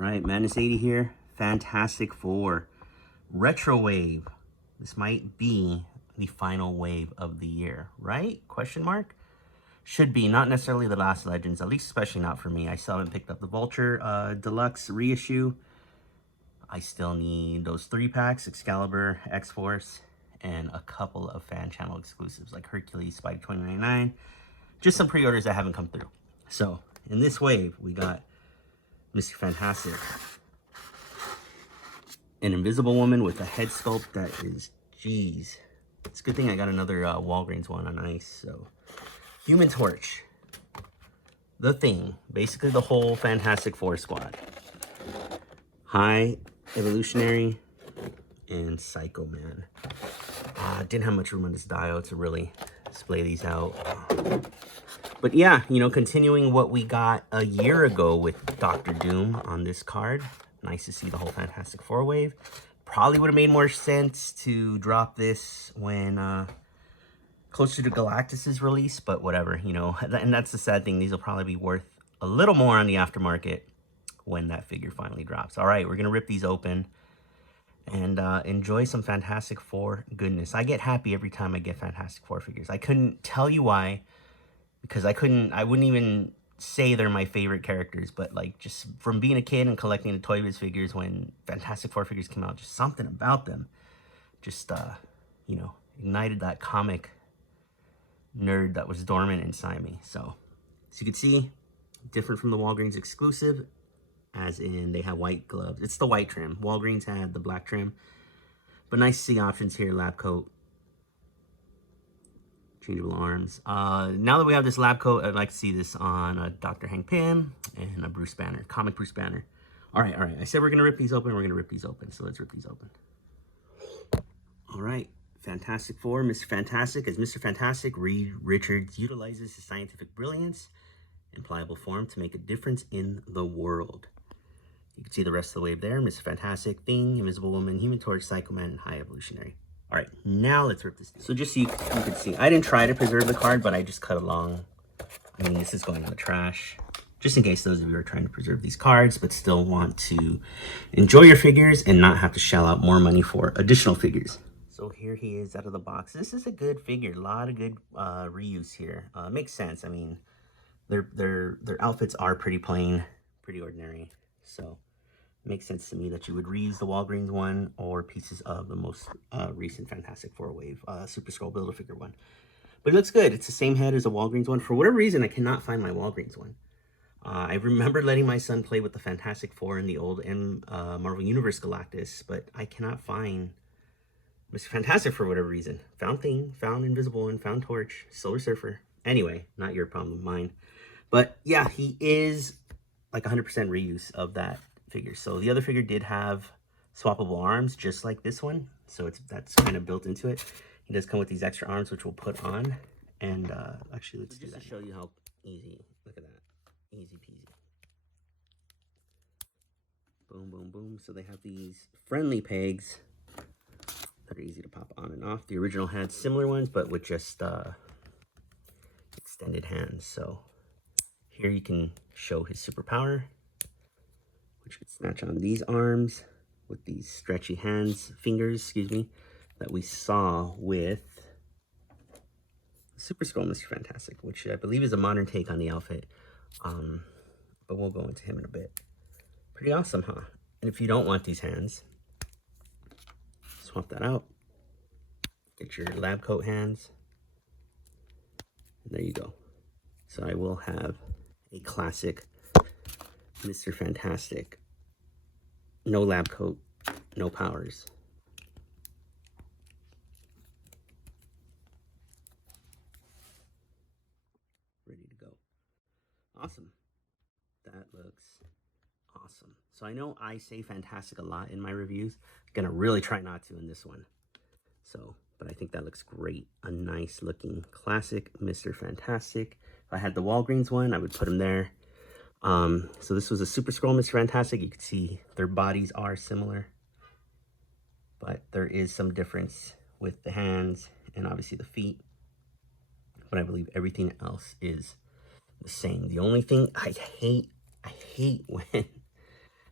right, Madness 80 here. Fantastic Four. Retro Wave. This might be the final wave of the year, right? Question mark? Should be, not necessarily the last Legends, at least especially not for me. I still haven't picked up the Vulture Deluxe reissue. I still need those 3-packs, Excalibur, X-Force, and a couple of fan channel exclusives like Hercules, Spike 2099. Just some pre-orders that haven't come through. So, in this wave, we got Mr. Fantastic. An Invisible Woman with a head sculpt that is, geez. It's a good thing I got another Walgreens one on ice, so. Human Torch. The Thing. Basically the whole Fantastic Four squad. High, Evolutionary, and Psycho Man. Didn't have much room on this dial to really display these out. But yeah, you know, continuing what we got a year ago with Dr. Doom on this card. Nice to see the whole Fantastic Four wave. Probably would have made more sense to drop this when closer to Galactus's release, but whatever, you know. And that's the sad thing. These will probably be worth a little more on the aftermarket when that figure finally drops. All right, we're going to rip these open and enjoy some Fantastic Four goodness. I get happy every time I get Fantastic Four figures. I couldn't tell you why, because I wouldn't even say they're my favorite characters, but like just from being a kid and collecting the Toy Biz figures when Fantastic Four figures came out, just something about them just, you know, ignited that comic nerd that was dormant inside me. So, as you can see, different from the Walgreens exclusive, as in they have white gloves. It's the white trim. Walgreens had the black trim, but nice to see options here. Lab coat, changeable arms. Now that we have this lab coat, I'd like to see this on a Dr. Hank Pym and a Bruce Banner, comic Bruce Banner. All right. I said we're gonna rip these open. We're gonna rip these open. So let's rip these open. All right. Fantastic Four, Mr. Fantastic. As Mr. Fantastic, Reed Richards utilizes his scientific brilliance and pliable form to make a difference in the world. You can see the rest of the wave there. Mr. Fantastic, Thing, Invisible Woman, Human Torch, Psycho Man, and High Evolutionary. All right, now let's rip this. So just so you can see, I didn't try to preserve the card, but I just cut along. I mean, this is going in the trash. Just in case those of you are trying to preserve these cards, but still want to enjoy your figures and not have to shell out more money for additional figures. So here he is out of the box. This is a good figure. A lot of good reuse here. Makes sense. I mean, their outfits are pretty plain, pretty ordinary. So it makes sense to me that you would reuse the Walgreens one or pieces of the most recent Fantastic Four wave Super Scroll Build-A-Figure one. But it looks good. It's the same head as the Walgreens one. For whatever reason, I cannot find my Walgreens one. I remember letting my son play with the Fantastic Four in the old Marvel Universe Galactus, but I cannot find Mr. Fantastic for whatever reason. Found Thing, found Invisible One, found Torch, Solar Surfer. Anyway, not your problem, mine. But yeah, he is like 100% reuse of that figure. So the other figure did have swappable arms, just like this one. So that's kind of built into it. He does come with these extra arms, which we'll put on. And actually, let's do that. Just to show you how easy. Look at that. Easy peasy. Boom, boom, boom. So they have these friendly pegs that are easy to pop on and off. The original had similar ones, but with just extended hands. So here you can show his superpower, which would snatch on these arms with these stretchy fingers, excuse me, that we saw with Super Scroll Mr. Fantastic, which I believe is a modern take on the outfit. But we'll go into him in a bit. Pretty awesome, huh? And if you don't want these hands, swap that out. Get your lab coat hands. And there you go. So I will have a classic Mr. Fantastic. No lab coat, no powers. Ready to go. Awesome. That looks awesome. So I know I say fantastic a lot in my reviews. I'm gonna really try not to in this one. So, but I think that looks great. A nice looking classic Mr. Fantastic. If I had the Walgreens one, I would put him there. So this was a Super Scroll Mr. Fantastic. You can see their bodies are similar, but there is some difference with the hands and obviously the feet. But I believe everything else is the same. The only thing I hate when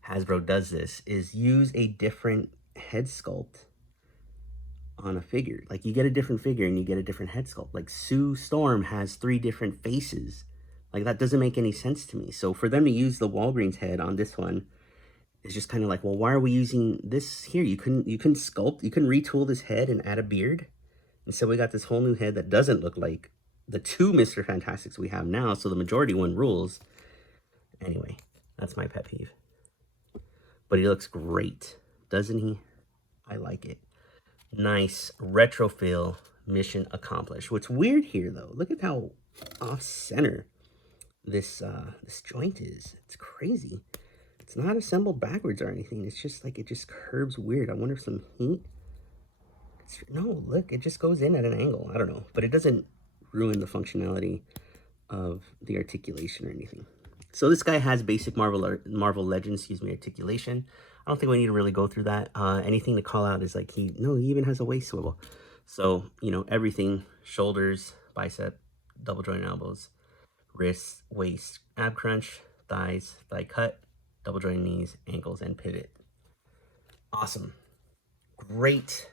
Hasbro does this, is use a different head sculpt on a figure. Like, you get a different figure and you get a different head sculpt. Like, Sue Storm has 3 different faces. Like, that doesn't make any sense to me. So for them to use the Walgreens head on this one is just kind of like, well, why are we using this here? You couldn't sculpt, you couldn't retool this head and add a beard. And so we got this whole new head that doesn't look like the 2 Mr. Fantastics we have now. So the majority one rules. Anyway, that's my pet peeve. But he looks great, doesn't he? I like it. Nice retro feel, mission accomplished. What's weird here, though, look at how off center this joint is. It's crazy. It's not assembled backwards or anything. It's just like, it just curves weird. I wonder if some heat. No, look, it just goes in at an angle. I don't know, but it doesn't ruin the functionality of the articulation or anything. So this guy has basic Marvel Legends, articulation. I don't think we need to really go through that. Anything to call out is like, he even has a waist swivel. So, everything, shoulders, bicep, double joint elbows, wrists, waist, ab crunch, thighs, thigh cut, double joint knees, ankles, and pivot. Awesome. Great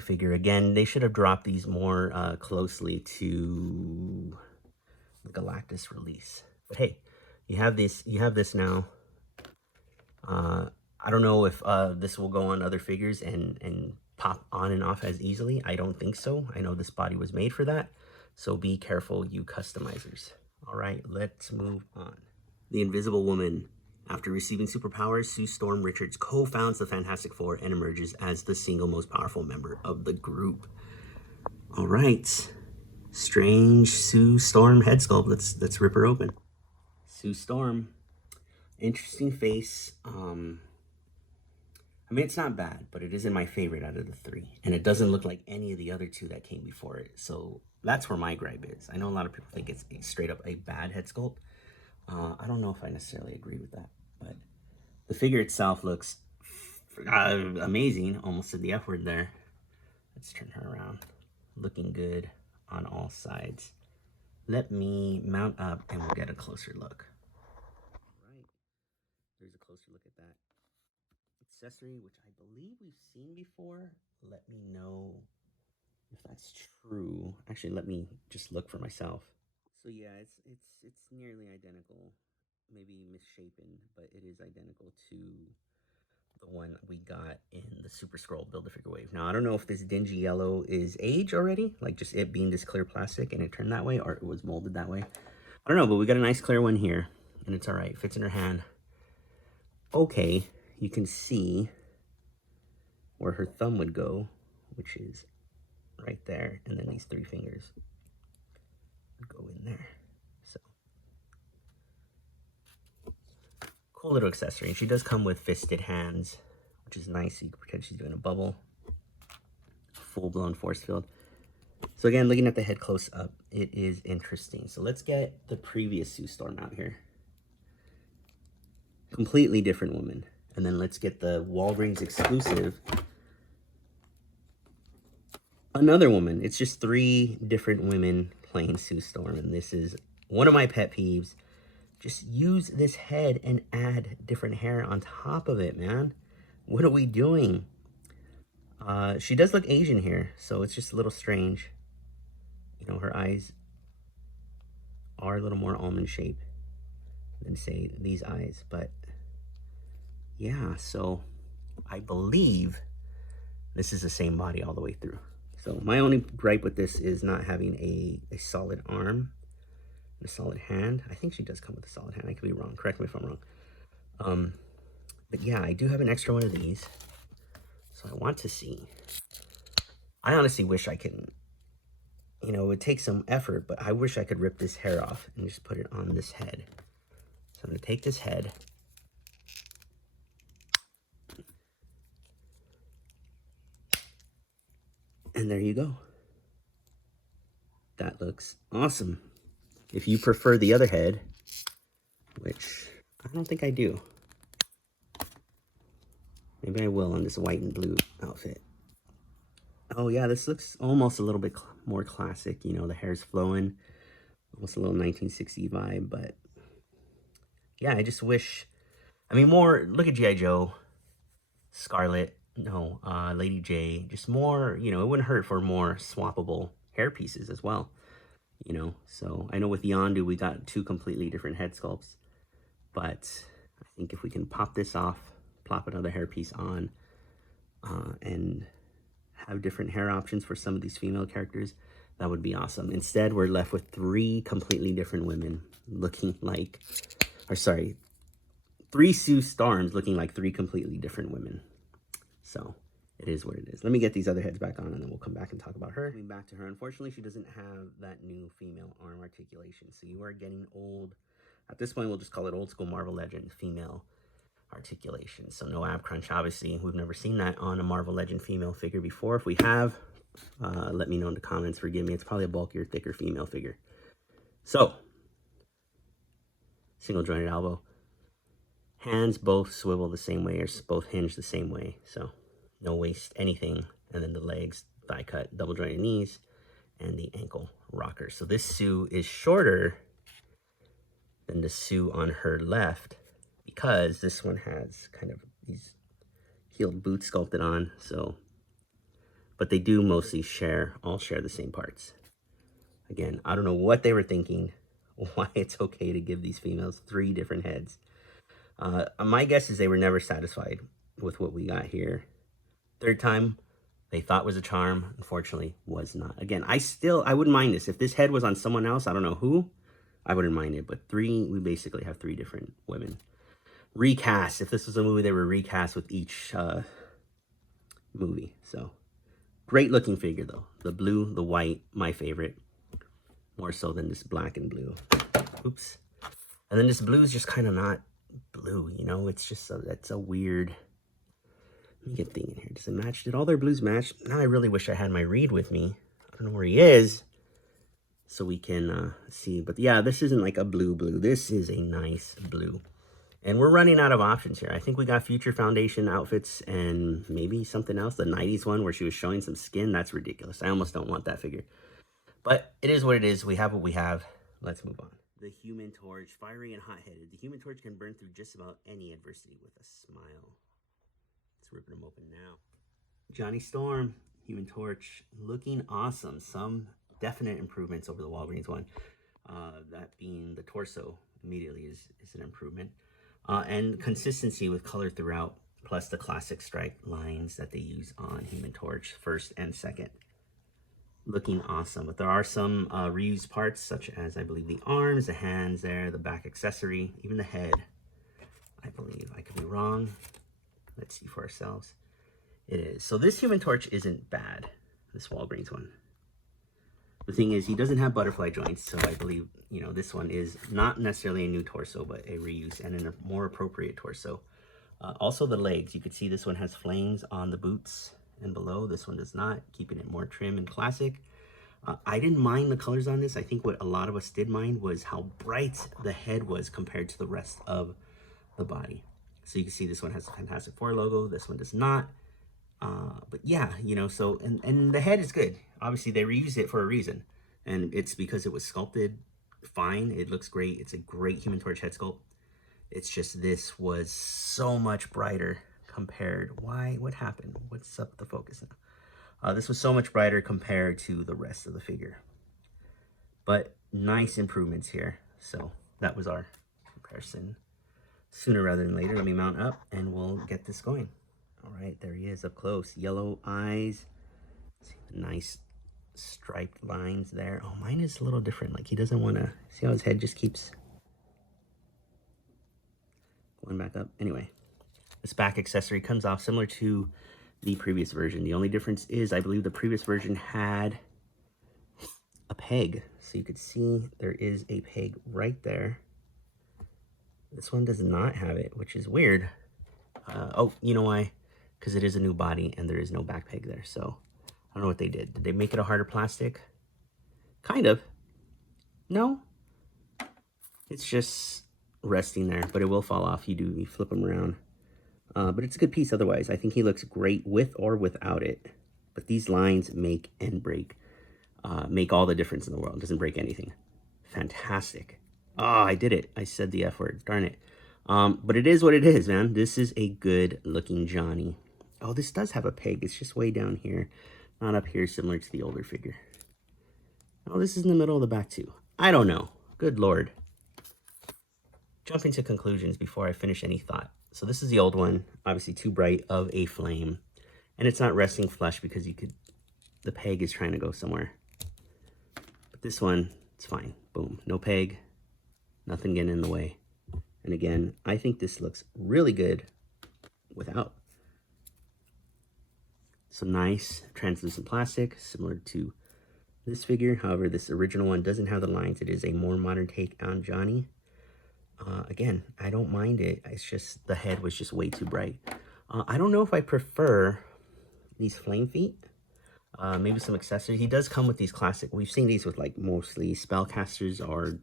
figure. Again, they should have dropped these more closely to the Galactus release. But hey, you have this now. I don't know if this will go on other figures and pop on and off as easily. I don't think so. I know this body was made for that. So be careful, you customizers. All right, let's move on. The Invisible Woman. After receiving superpowers, Sue Storm Richards co-founds the Fantastic Four and emerges as the single most powerful member of the group. All right, strange Sue Storm head sculpt. Let's rip her open. Sue Storm, interesting face. I mean, it's not bad, but it isn't my favorite out of the 3. And it doesn't look like any of the other 2 that came before it. So that's where my gripe is. I know a lot of people think it's straight up a bad head sculpt. I don't know if I necessarily agree with that. But the figure itself looks amazing. Almost said the F word there. Let's turn her around. Looking good on all sides. Let me mount up and we'll get a closer look. All right. There's a closer look at that accessory, which I believe we've seen before. Let me know if that's true. Actually, let me just look for myself. So yeah, it's nearly identical. Maybe misshapen, but it is identical to the one we got in the Super Scroll Build-A-Figure Wave. Now, I don't know if this dingy yellow is age already, like just it being this clear plastic and it turned that way, or it was molded that way. I don't know, but we got a nice clear one here, and it's all right. Fits in her hand. Okay, you can see where her thumb would go, which is right there, and then these 3 fingers would go in there. So cool little accessory. And she does come with fisted hands, which is nice. So you can pretend she's doing a bubble. Full-blown force field. So again, looking at the head close up, it is interesting. So let's get the previous Sue Storm out here. Completely different woman. And then let's get the Walgreens exclusive. Another woman. It's just 3 different women playing Sue Storm. And this is one of my pet peeves. Just use this head and add different hair on top of it, man. What are we doing? She does look Asian here, so it's just a little strange. Her eyes are a little more almond shape than, say, these eyes. But yeah, so I believe this is the same body all the way through. So my only gripe with this is not having a solid arm and a solid hand. I think she does come with a solid hand. I could be wrong. Correct me if I'm wrong. But yeah, I do have an extra one of these. So I want to see. I honestly wish I could, it would take some effort, but I wish I could rip this hair off and just put it on this head. So I'm going to take this head. And there you go. That looks awesome. If you prefer the other head, which I don't think I do. Maybe I will on this white and blue outfit. Oh yeah, this looks almost a little bit more classic. The hair's flowing. Almost a little 1960 vibe, but yeah, I just wish I mean, more, look at G.I. Joe, Scarlet, no, Lady J, just more, you know, it wouldn't hurt for more swappable hair pieces as well, you know. So I know with Yondu, we got 2 completely different head sculpts, but I think if we can pop this off, plop another hair piece on, and have different hair options for some of these female characters, that would be awesome. Instead, we're left with 3 completely different women looking like, or sorry, 3 Sue Storms looking like 3 completely different women. So it is what it is. Let me get these other heads back on, and then we'll come back and talk about her. Coming back to her, unfortunately, she doesn't have that new female arm articulation. So you are getting old. At this point, we'll just call it old school Marvel Legend female articulation. So no ab crunch, obviously. We've never seen that on a Marvel Legend female figure before. If we have, let me know in the comments. Forgive me. It's probably a bulkier, thicker female figure. So, single jointed elbow. Hands both swivel the same way, or both hinge the same way. So no waist, anything. And then the legs, thigh cut, double jointed knees, and the ankle rocker. So this Sue is shorter than the Sue on her left, because this one has kind of these heeled boots sculpted on. So, but they do mostly all share the same parts. Again, I don't know what they were thinking, why it's okay to give these females 3 different heads. My guess is they were never satisfied with what we got here. 3rd time, they thought was a charm. Unfortunately, was not. Again, I wouldn't mind this. If this head was on someone else, I don't know who, I wouldn't mind it. But we basically have 3 different women. Recast. If this was a movie, they were recast with each movie. So, great looking figure though. The blue, the white, my favorite. More so than this black and blue. Oops. And then this blue is just kind of not blue, you know. It's just that's a weird, let me get thing in here. Does it match? Did all their blues match? Now I really wish I had my Reed with me. I don't know where he is, so we can see. But yeah, this isn't like a blue. This is a nice blue, and we're running out of options here. I think we got Future Foundation outfits and maybe something else. The 90s one where she was showing some skin, that's ridiculous. I almost don't want that figure, but it is what it is. We have what we have. Let's move on. The Human Torch, fiery and hot-headed. The Human Torch can burn through just about any adversity with a smile. Let's rip them open now. Johnny Storm, Human Torch, looking awesome. Some definite improvements over the Walgreens one. That being the torso immediately is an improvement. And consistency with color throughout, plus the classic stripe lines that they use on Human Torch, 1st and 2nd. Looking awesome, but there are some reused parts, such as I believe the arms, the hands there, the back accessory, even the head. I believe, I could be wrong. Let's see for ourselves. It is. So this Human Torch isn't bad, this Walgreens one. The thing is, he doesn't have butterfly joints, so I believe, you know, this one is not necessarily a new torso, but a reuse and a more appropriate torso. Also the legs, you could see this one has flames on the boots and below. This one does not, keeping it more trim and classic. I didn't mind the colors on this. I think what a lot of us did mind was how bright the head was compared to the rest of the body. So you can see this one has a Fantastic Four logo, this one does not. But yeah, you know, so, and the head is good. Obviously they reused it for a reason, and it's because it was sculpted fine. It looks great. It's a great Human Torch head sculpt. It's just this was so much brighter compared. Why? What happened? What's up with the focus now? This was so much brighter compared to the rest of the figure. But nice improvements here. So that was our comparison. Sooner rather than later, let me mount up and we'll get this going. All right, there he is up close. Yellow eyes. See the nice striped lines there. Oh, mine is a little different. Like he doesn't want to, see how his head just keeps going back up. Anyway. This back accessory comes off similar to the previous version. The only difference is I believe the previous version had a peg. So you could see there is a peg right there. This one does not have it, which is weird. Oh, you know why? Because it is a new body and there is no back peg there. So I don't know what they did. Did they make it a harder plastic? Kind of. No. It's just resting there, but it will fall off. You flip them around. But it's a good piece otherwise. I think he looks great with or without it. But these lines make and break. Make all the difference in the world. Doesn't break anything. Fantastic. Oh, I did it. I said the F word. Darn it. But it is what it is, man. This is a good looking Johnny. Oh, this does have a peg. It's just way down here, not up here, similar to the older figure. Oh, this is in the middle of the back too. I don't know. Good Lord. Jumping to conclusions before I finish any thought. So this is the old one, obviously too bright of a flame. And it's not resting flush because the peg is trying to go somewhere. But this one, it's fine. Boom, no peg, nothing getting in the way. And again, I think this looks really good without. Some nice translucent plastic, similar to this figure. However, this original one doesn't have the lines. It is a more modern take on Johnny. Again, I don't mind it. It's just the head was just way too bright. I don't know if I prefer these flame feet. Maybe some accessories. He does come with these classic. We've seen these with like mostly spellcasters or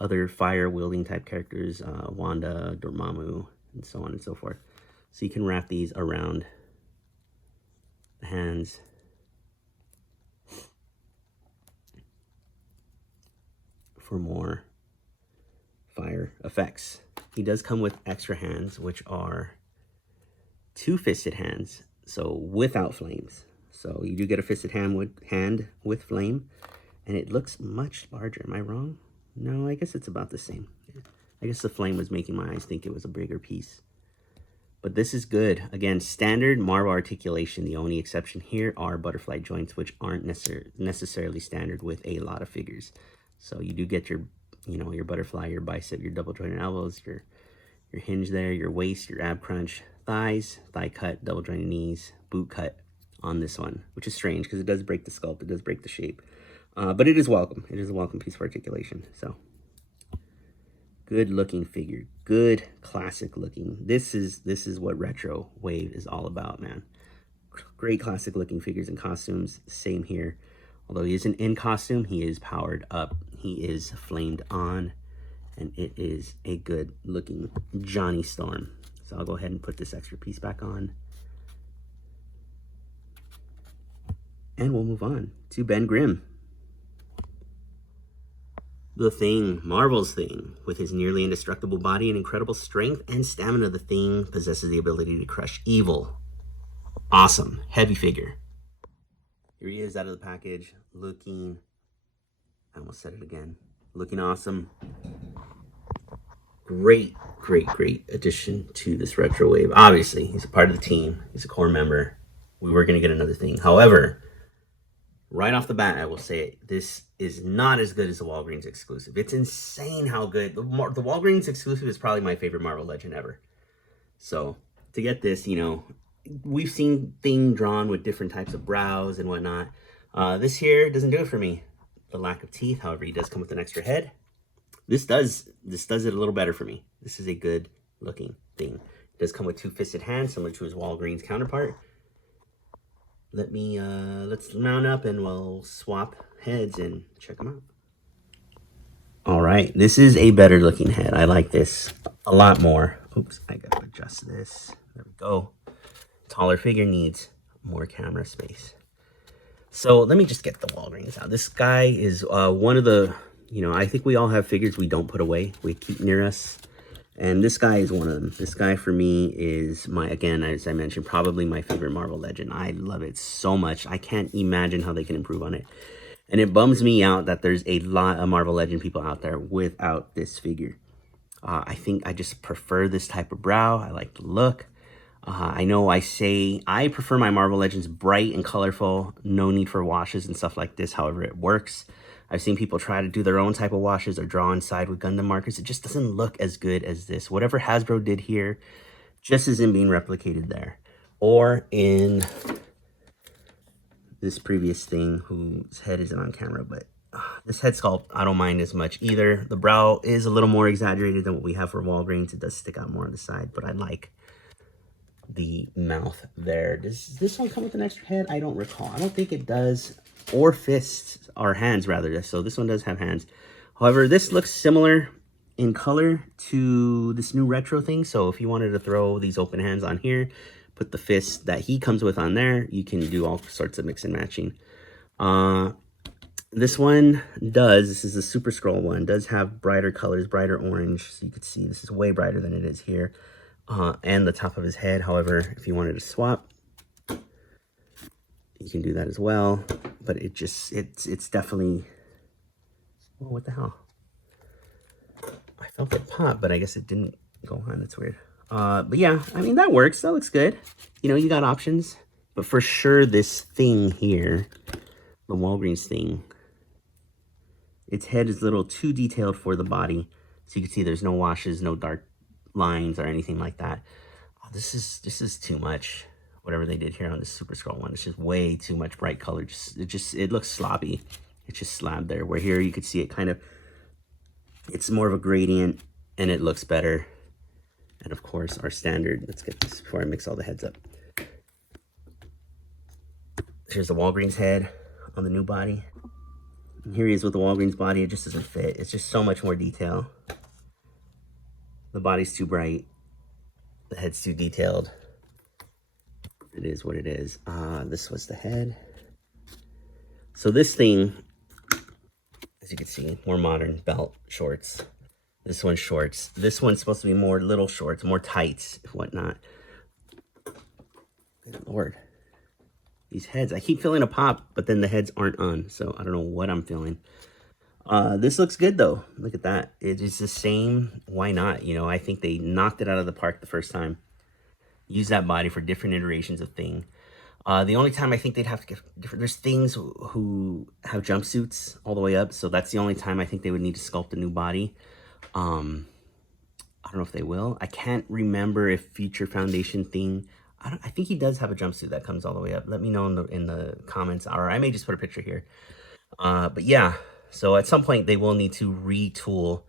other fire wielding type characters, Wanda, Dormammu, and so on and so forth. So you can wrap these around the hands. For more fire effects. He does come with extra hands, which are two-fisted hands, so without flames. So you do get a fisted hand with flame, and it looks much larger. Am I wrong? No, I guess it's about the same. I guess the flame was making my eyes think it was a bigger piece. But this is good. Again, standard Marvel articulation. The only exception here are butterfly joints, which aren't necessarily standard with a lot of figures. So you do get your, your butterfly, your bicep, your double jointed elbows, your hinge there, your waist, your ab crunch, thighs, thigh cut, double jointed knees, boot cut on this one, which is strange because it does break the sculpt, it does break the shape. But it is welcome. It is a welcome piece of articulation. So good looking figure, good classic looking. This is what retro wave is all about, man. Great classic looking figures and costumes. Same here. Although he isn't in costume, he is powered up. He is flamed on, and it is a good looking Johnny Storm. So I'll go ahead and put this extra piece back on. And we'll move on to Ben Grimm. The Thing, Marvel's Thing. With his nearly indestructible body and incredible strength and stamina, the Thing possesses the ability to crush evil. Awesome. Heavy figure. Here he is out of the package, looking, I almost said it again, looking awesome. Great, great, great addition to this retro wave. Obviously, he's a part of the team. He's a core member. We were going to get another Thing. However, right off the bat, I will say it, this is not as good as the Walgreens exclusive. It's insane how good. The Walgreens exclusive is probably my favorite Marvel Legend ever. So, to get this, we've seen Thing drawn with different types of brows and whatnot. This here doesn't do it for me. The lack of teeth, however, he does come with an extra head. This does it a little better for me. This is a good looking Thing. It does come with two-fisted hands, similar to his Walgreens counterpart. Let's mount up and we'll swap heads and check them out. All right, this is a better looking head. I like this a lot more. Oops, I gotta adjust this. There we go. Taller figure needs more camera space. So let me just get the Walgreens out. This guy is one of the, I think we all have figures we don't put away. We keep near us. And this guy is one of them. This guy for me is again, as I mentioned, probably my favorite Marvel Legend. I love it so much. I can't imagine how they can improve on it. And it bums me out that there's a lot of Marvel Legend people out there without this figure. I think I just prefer this type of brow. I like the look. I know I say I prefer my Marvel Legends bright and colorful. No need for washes and stuff like this. However, it works. I've seen people try to do their own type of washes or draw inside with Gundam markers. It just doesn't look as good as this. Whatever Hasbro did here just isn't being replicated there. Or in this previous Thing, whose head isn't on camera, but this head sculpt, I don't mind as much either. The brow is a little more exaggerated than what we have for Walgreens. It does stick out more on the side, but I like the mouth there. Does this one come with an extra head? I don't recall. I don't think it does. Or fists, or hands rather. So this one does have hands. However, this looks similar in color to this new retro Thing. So if you wanted to throw these open hands on here, put the fist that he comes with on there, you can do all sorts of mix and matching. This one does, this is the Super Scroll one, does have brighter colors, brighter orange. So you can see this is way brighter than it is here. And the top of his head. However, if you wanted to swap, you can do that as well. But it just, it's definitely, oh, what the hell? I felt it pop, but I guess it didn't go on. That's weird. But yeah, I mean, that works. That looks good. You know, you got options. But for sure, this thing here, the Walgreens thing, its head is a little too detailed for the body. So you can see there's no washes, no dark lines or anything like that. Oh, this is too much. Whatever they did here on this Super Scroll one, it's just way too much bright color. It looks sloppy. It's just slabbed there. Where here you could see it kind of, it's more of a gradient and it looks better. And of course, our standard, let's get this before I mix all the heads up. Here's the Walgreens head on the new body. And here he is with the Walgreens body. It just doesn't fit. It's just so much more detail. The body's too bright. The head's too detailed. It is what it is. This was the head. So this thing, as you can see, more modern belt shorts. This one's shorts. This one's supposed to be more little shorts, more tights, whatnot. Good Lord. These heads, I keep feeling a pop, but then the heads aren't on. So I don't know what I'm feeling. This looks good though. Look at that. It is the same. Why not? You know, I think they knocked it out of the park the first time. Use that body for different iterations of thing. The only time I think they'd have to get different, there's things who have jumpsuits all the way up. So that's the only time I think they would need to sculpt a new body. I don't know if they will. I can't remember if Future Foundation thing, I think he does have a jumpsuit that comes all the way up. Let me know in the comments, or I may just put a picture here. But yeah, so at some point they will need to retool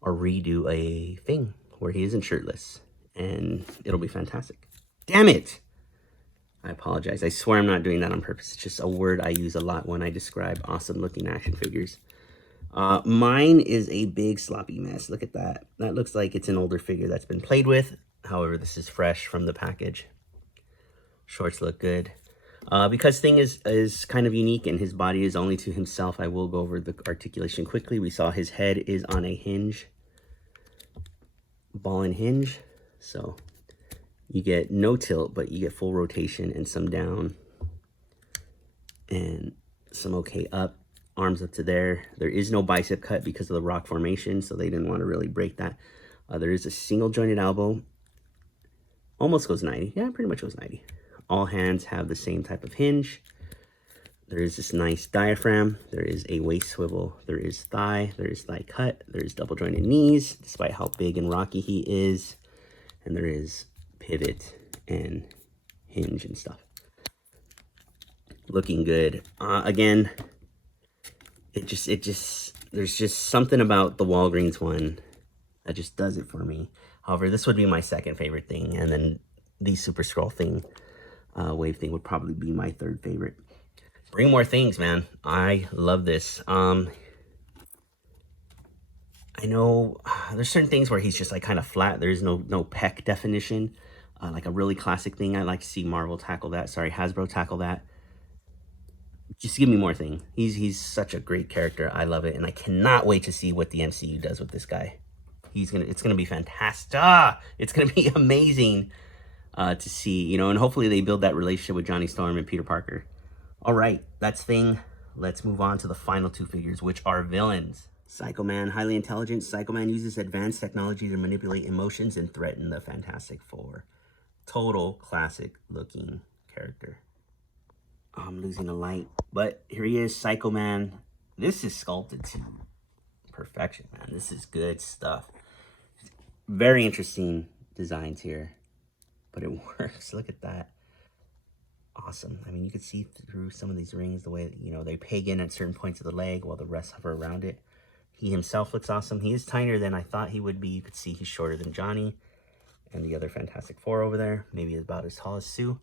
or redo a thing where he isn't shirtless, and it'll be fantastic. Damn it! I apologize. I swear I'm not doing that on purpose. It's just a word I use a lot when I describe awesome looking action figures. Mine is a big sloppy mess. Look at that. That looks like it's an older figure that's been played with. However, this is fresh from the package. Shorts look good. Because Thing is kind of unique and his body is only to himself, I will go over the articulation quickly. We saw his head is on a hinge. Ball and hinge. So you get no tilt, but you get full rotation and some down. And some okay up. Arms up to there. There is no bicep cut because of the rock formation, so they didn't want to really break that. There is a single jointed elbow. Almost goes 90. Yeah, pretty much goes 90. All hands have the same type of hinge. There is this nice diaphragm. There is a waist swivel. There is thigh. There is thigh cut. There is double jointed knees, despite how big and rocky he is. And there is pivot and hinge and stuff. Looking good. Again, there's just something about the Walgreens one that just does it for me. However, this would be my second favorite thing, and then the Super Scroll thing, wave thing would probably be my third favorite. Bring more things, man. I love this. I know there's certain things where he's just like kind of flat. There's no pec definition. Like a really classic thing. I like to see Marvel tackle that. Sorry, Hasbro tackle that. Just give me more thing. He's such a great character. I love it, and I cannot wait to see what the MCU does with this guy. It's gonna be fantastic. It's gonna be amazing to see, you know, and hopefully they build that relationship with Johnny Storm and Peter Parker. All right, that's Thing. Let's move on to the final two figures, which are villains. Psycho Man, highly intelligent. Psycho Man uses advanced technology to manipulate emotions and threaten the Fantastic Four. Total classic looking character. I'm losing the light, but here he is, Psycho Man. This is sculpted to perfection, man. This is good stuff. Very interesting designs here, but it works. Look at that. Awesome. I mean, you can see through some of these rings the way that, you know, they peg in at certain points of the leg while the rest hover around it. He himself looks awesome. He is tinier than I thought he would be. You could see he's shorter than Johnny and the other Fantastic Four over there. Maybe about as tall as Sue.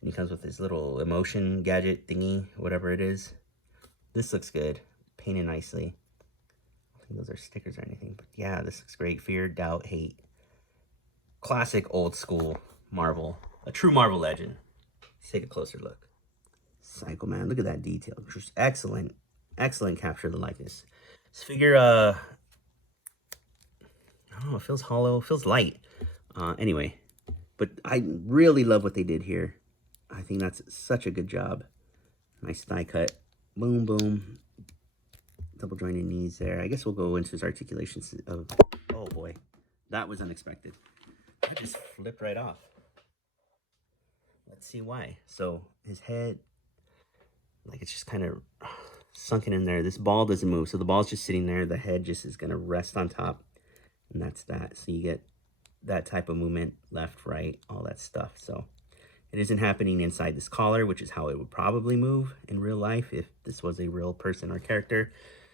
And he comes with his little emotion gadget thingy, whatever it is. This looks good. Painted nicely. I don't think those are stickers or anything. But yeah, this looks great. Fear, doubt, hate. Classic old school Marvel. A true Marvel legend. Let's take a closer look. Psycho Man. Look at that detail. Just excellent. Excellent capture of the likeness. This figure, I don't know, it feels hollow, it feels light. Anyway, but I really love what they did here. I think that's such a good job. Nice thigh cut. Boom, boom. Double jointed knees there. I guess we'll go into his articulations of... Oh, boy. That was unexpected. I just flipped right off. Let's see why. So, his head, like, it's just kind of sunken in there. This ball doesn't move. So, the ball's just sitting there. The head just is going to rest on top. And that's that. So, you get that type of movement, left, right, all that stuff. So, it isn't happening inside this collar, which is how it would probably move in real life if this was a real person or character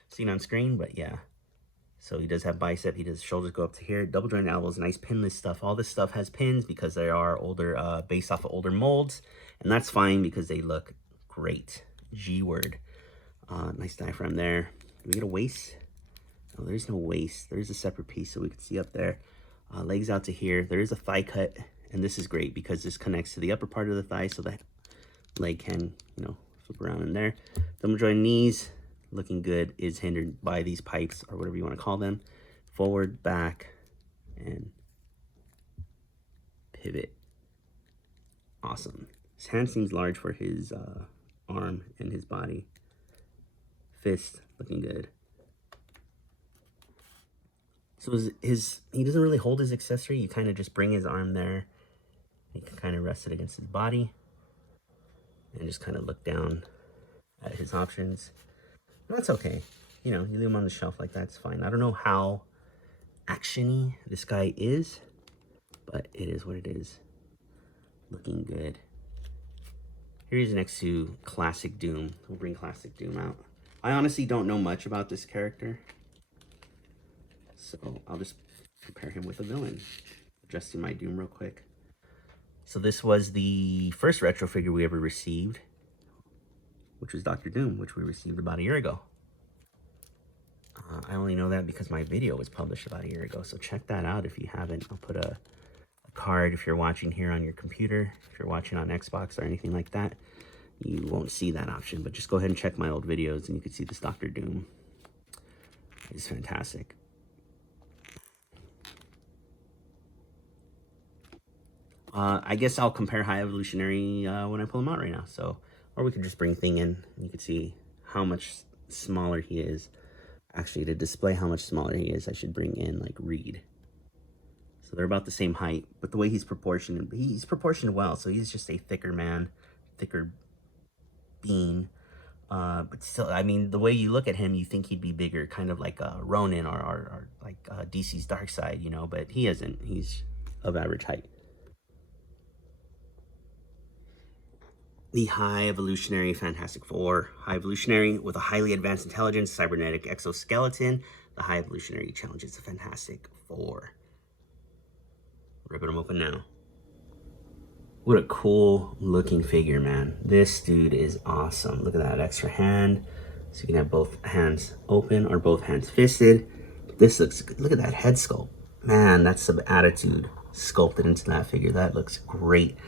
seen on screen. But yeah, so he does have bicep. He does shoulders go up to here. Double jointed elbows, nice pinless stuff. All this stuff has pins because they are older, based off of older molds, and that's fine because they look great. G word. Nice diaphragm there. Do we get a waist? Oh, there's no waist. There's a separate piece so we can see up there. Legs out to here. There is a thigh cut. And this is great because this connects to the upper part of the thigh so the leg can, you know, flip around in there. Double jointed knees, looking good, is hindered by these pipes or whatever you want to call them. Forward, back, and pivot. Awesome. His hand seems large for his arm and his body. Fist, looking good. So he doesn't really hold his accessory. You kind of just bring his arm there. You can kind of rest it against his body and just kind of look down at his options. And that's okay. You know, you leave him on the shelf like that, it's fine. I don't know how action-y this guy is, but it is what it is. Looking good. Here he's next to Classic Doom. We'll bring Classic Doom out. I honestly don't know much about this character, so I'll just compare him with a villain. Adjusting my Doom real quick. So this was the first retro figure we ever received, which was Dr. Doom, which we received about a year ago. I only know that because my video was published about a year ago, so check that out if you haven't. I'll put a card if you're watching here on your computer. If you're watching on Xbox or anything like that, you won't see that option, but just go ahead and check my old videos and you can see this Dr. Doom. It's fantastic. I guess I'll compare High Evolutionary when I pull him out right now. So, or we can just bring Thing in. And you can see how much smaller he is. Actually, to display how much smaller he is, I should bring in like Reed. So they're about the same height, but the way he's proportioned well. So he's just a thicker man, thicker being. But still, I mean, the way you look at him, you think he'd be bigger, kind of like Ronin or like DC's Darkseid, you know. But he isn't. He's of average height. The High Evolutionary Fantastic Four. High Evolutionary with a highly advanced intelligence, cybernetic exoskeleton. The High Evolutionary challenges the Fantastic Four. Ripping them open now. What a cool looking figure, man. This dude is awesome. Look at that extra hand. So you can have both hands open or both hands fisted. This looks good. Look at that head sculpt. Man, that's some attitude sculpted into that figure. That looks great.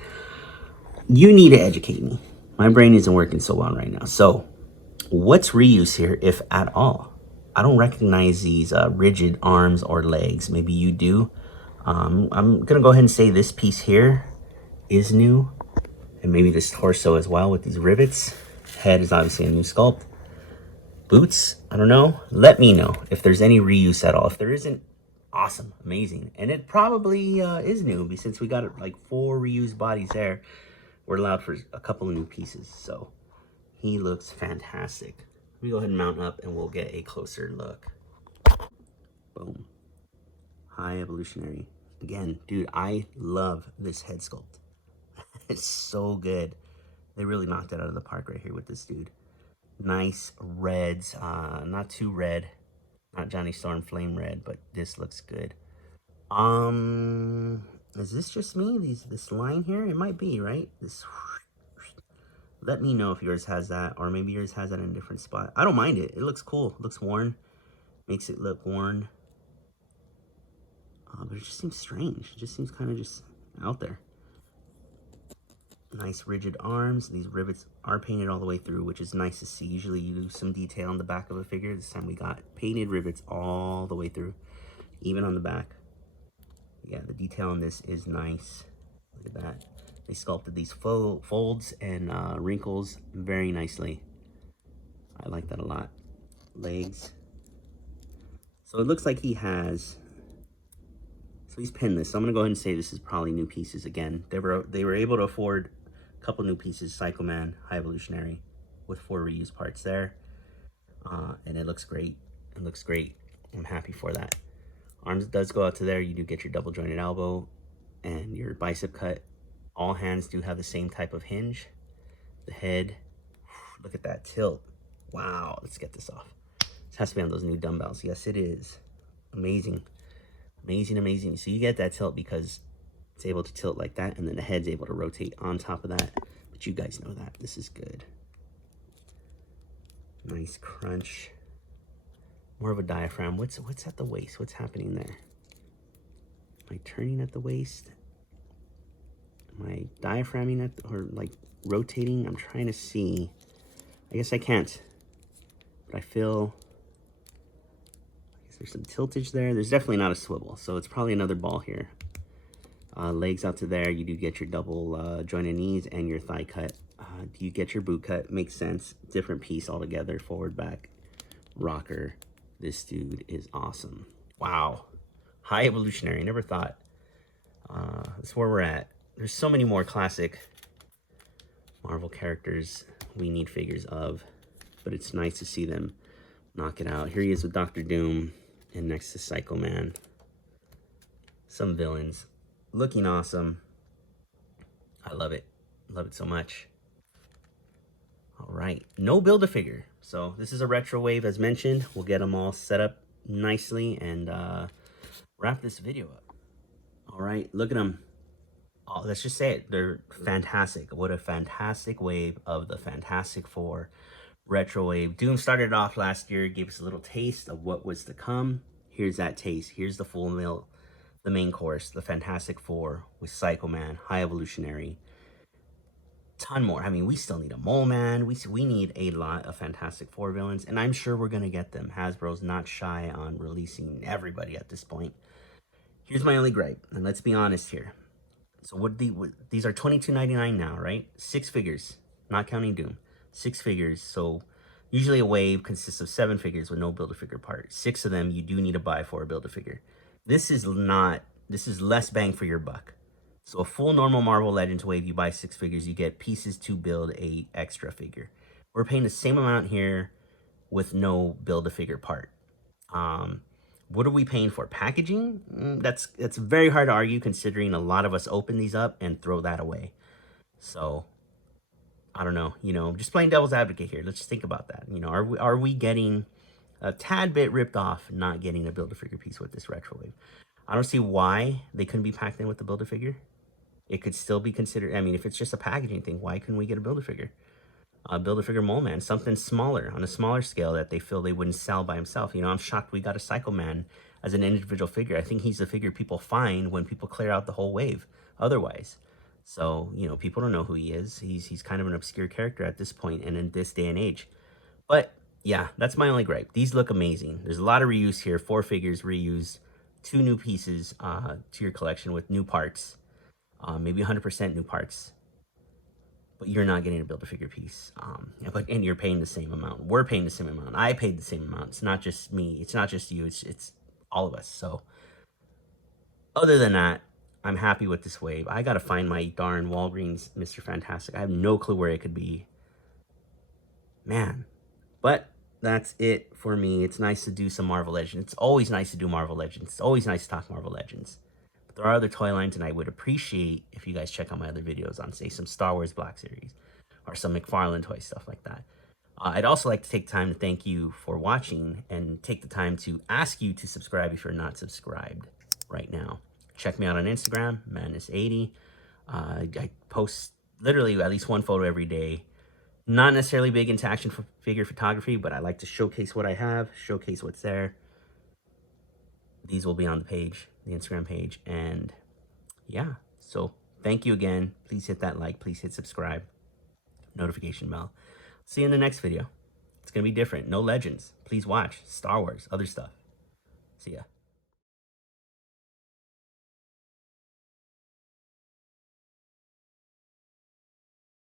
You need to educate me. My brain isn't working so well right now. So what's reuse here, if at all? I don't recognize these rigid arms or legs. Maybe you do. I'm going to go ahead and say this piece here is new. And maybe this torso as well with these rivets. Head is obviously a new sculpt. Boots, I don't know. Let me know if there's any reuse at all. If there isn't, awesome, amazing. And it probably is new since we got like 4 reused bodies there. We're allowed for a couple of new pieces, so he looks fantastic. We go ahead and mount up and we'll get a closer look. Boom. High Evolutionary. Again, dude, I love this head sculpt. It's so good. They really knocked it out of the park right here with this dude. Nice reds, not too red, not Johnny Storm Flame Red, but this looks good. Is this just me? This line here? It might be, right? This. Let me know if yours has that, or maybe yours has that in a different spot. I don't mind it. It looks cool. It looks worn. Makes it look worn. But it just seems strange. It just seems kind of just out there. Nice rigid arms. These rivets are painted all the way through, which is nice to see. Usually you lose some detail on the back of a figure. This time we got painted rivets all the way through, even on the back. Yeah, the detail on this is nice. Look at that. They sculpted these folds and wrinkles very nicely. I like that a lot. Legs. So it looks like he has, so he's pinned this. So I'm gonna go ahead and say this is probably new pieces again. They were able to afford a couple new pieces, Psycho Man, High Evolutionary, with 4 reused parts there. And it looks great. It looks great. I'm happy for that. Arms does go out to there. You do get your double jointed elbow and your bicep cut. All hands do have the same type of hinge. The head, look at that tilt. Wow, let's get this off. This has to be on those new dumbbells. Yes, it is. Amazing. Amazing, amazing. So you get that tilt because it's able to tilt like that, and then the head's able to rotate on top of that. But you guys know that. This is good. Nice crunch. More of a diaphragm. What's at the waist? What's happening there? Am I turning at the waist? Am I diaphragming or like rotating? I'm trying to see. I guess I can't. But I feel, I guess there's some tiltage there. There's definitely not a swivel, so it's probably another ball here. Legs out to there. You do get your double jointed knees and your thigh cut. You get your boot cut. Makes sense. Different piece altogether. Forward, back, rocker. This dude is awesome. Wow. High Evolutionary. Never thought. That's where we're at. There's so many more classic Marvel characters we need figures of, but it's nice to see them knock it out. Here he is with Doctor Doom and next to Psycho Man. Some villains. Looking awesome. I love it. Love it so much. All right. No Build-A-Figure. So this is a retro wave as mentioned. We'll get them all set up nicely and wrap this video up. All right. Look at them. Oh, let's just say it. They're fantastic. What a fantastic wave of the Fantastic Four retro wave. Doom started off last year, gave us a little taste of what was to come. Here's that taste. Here's the full meal, the main course, the Fantastic Four with Psycho Man, High Evolutionary, ton more. I mean, we still need a Mole Man. We need a lot of Fantastic Four villains, and I'm sure we're gonna get them. Hasbro's not shy on releasing everybody at this point. Here's my only gripe, and let's be honest here. So these are $22.99 now, right? 6 figures, not counting Doom. 6 figures. So usually a wave consists of 7 figures with no Build-A-Figure part. 6 of them you do need to buy for a Build-A-Figure. This is less bang for your buck. So a full normal Marvel Legends wave, you buy 6 figures, you get pieces to build a extra figure. We're paying the same amount here with no Build-A-Figure part. What are we paying for? Packaging? That's very hard to argue considering a lot of us open these up and throw that away. So I don't know, just playing devil's advocate here. Let's just think about that. Are we getting a tad bit ripped off not getting a Build-A-Figure piece with this retro wave? I don't see why they couldn't be packed in with the Build-A-Figure. It could still be considered. I mean, if it's just a packaging thing, why couldn't we get a Build-A-Figure? Build-A-Figure Mole Man, something smaller, on a smaller scale that they feel they wouldn't sell by himself. I'm shocked we got a Psycho Man as an individual figure. I think he's the figure people find when people clear out the whole wave otherwise. So, people don't know who he is. He's kind of an obscure character at this point and in this day and age. But yeah, that's my only gripe. These look amazing. There's a lot of reuse here. 4 figures reused, 2 new pieces to your collection with new parts, maybe 100% new parts. But you're not getting a Build-A-Figure piece. And you're paying the same amount. We're paying the same amount. I paid the same amount. It's not just me. It's not just you. It's all of us. So other than that, I'm happy with this wave. I gotta find my darn Walgreens Mr. Fantastic. I have no clue where it could be. Man. But that's it for me. It's nice to do some Marvel Legends. It's always nice to do Marvel Legends. It's always nice to talk Marvel Legends. There are other toy lines, and I would appreciate if you guys check out my other videos on, say, some Star Wars Black Series or some McFarlane toy stuff like that. I'd also like to take time to thank you for watching and take the time to ask you to subscribe if you're not subscribed right now. Check me out on Instagram, Madness80. I post literally at least 1 photo every day. Not necessarily big into action figure photography, but I like to showcase what I have, showcase what's there. These will be on the page, the Instagram page. And yeah, so Thank you again. Please hit that like. Please hit subscribe. Notification bell. See you in the next video. It's going to be different. No Legends. Please watch. Star Wars. Other stuff. See ya.